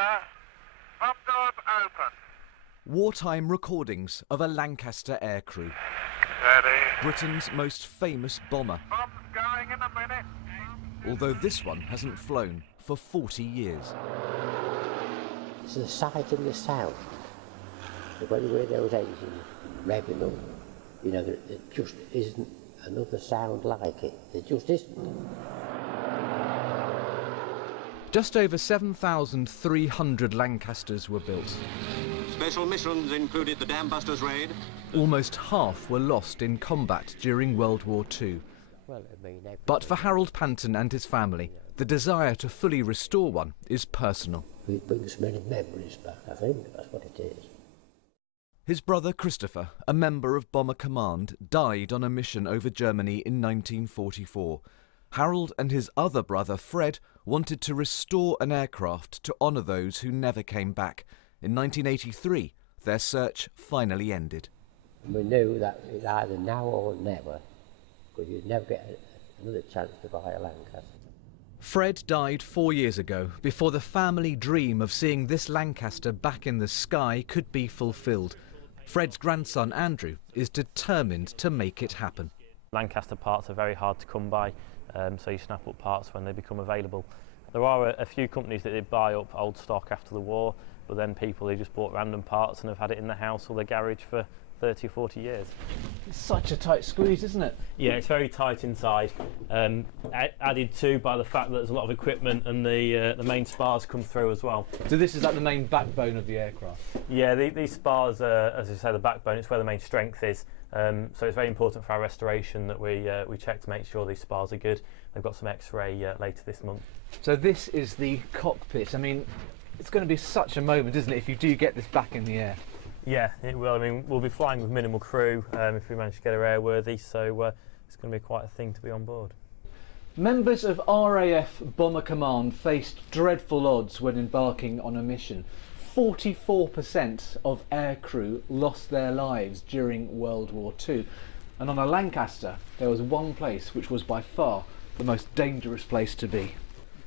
sir. Pump doors open. Wartime recordings of a Lancaster aircrew. Steady. Britain's most famous bomber. Bomb's going in a minute. Although this one hasn't flown for 40 years. It's the sight and the sound. When you hear those engines revving up, you know, there just isn't another sound like it. There just isn't. Just over 7,300 Lancasters were built. Special missions included the Dam Busters raid. Almost half were lost in combat during World War II. But for Harold Panton and his family, the desire to fully restore one is personal. It brings many memories back, I think, that's what it is. His brother Christopher, a member of Bomber Command, died on a mission over Germany in 1944. Harold and his other brother Fred wanted to restore an aircraft to honour those who never came back. In 1983, their search finally ended. We knew that it's either now or never, because you'd never get another chance to buy a Lancaster. Fred died 4 years ago, before the family dream of seeing this Lancaster back in the sky could be fulfilled. Fred's grandson Andrew is determined to make it happen. Lancaster parts are very hard to come by, so you snap up parts when they become available. There are a few companies that did buy up old stock after the war, but then people who just bought random parts and have had it in the house or the garage for 30 or 40 years. It's such a tight squeeze, isn't it? Yeah, it's very tight inside, added to by the fact that there's a lot of equipment and the main spars come through as well. So this is like the main backbone of the aircraft? Yeah, these spars are, as I say, the backbone. It's where the main strength is. So it's very important for our restoration that we check to make sure these spars are good. They've got some X-ray later this month. So this is the cockpit. I mean, it's going to be such a moment, isn't it, if you do get this back in the air? Yeah, it will. I mean, we'll be flying with minimal crew if we manage to get her airworthy, so it's going to be quite a thing to be on board. Members of RAF Bomber Command faced dreadful odds when embarking on a mission. 44% of aircrew lost their lives during World War II. And on a Lancaster, there was one place which was by far the most dangerous place to be.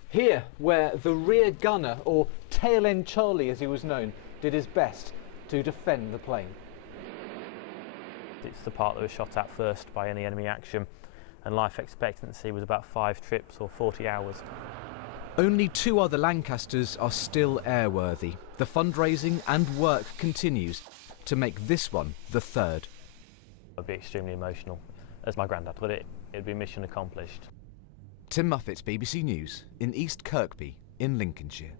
Here, where the rear gunner, or Tail End Charlie as he was known, did his best to defend the plane. It's the part that was shot at first by any enemy action, and life expectancy was about 5 trips or 40 hours. Only 2 other Lancasters are still airworthy. The fundraising and work continues to make this one the 3rd. I'd be extremely emotional, as my granddad put it. It'd be mission accomplished. Tim Muffett, BBC News, in East Kirkby in Lincolnshire.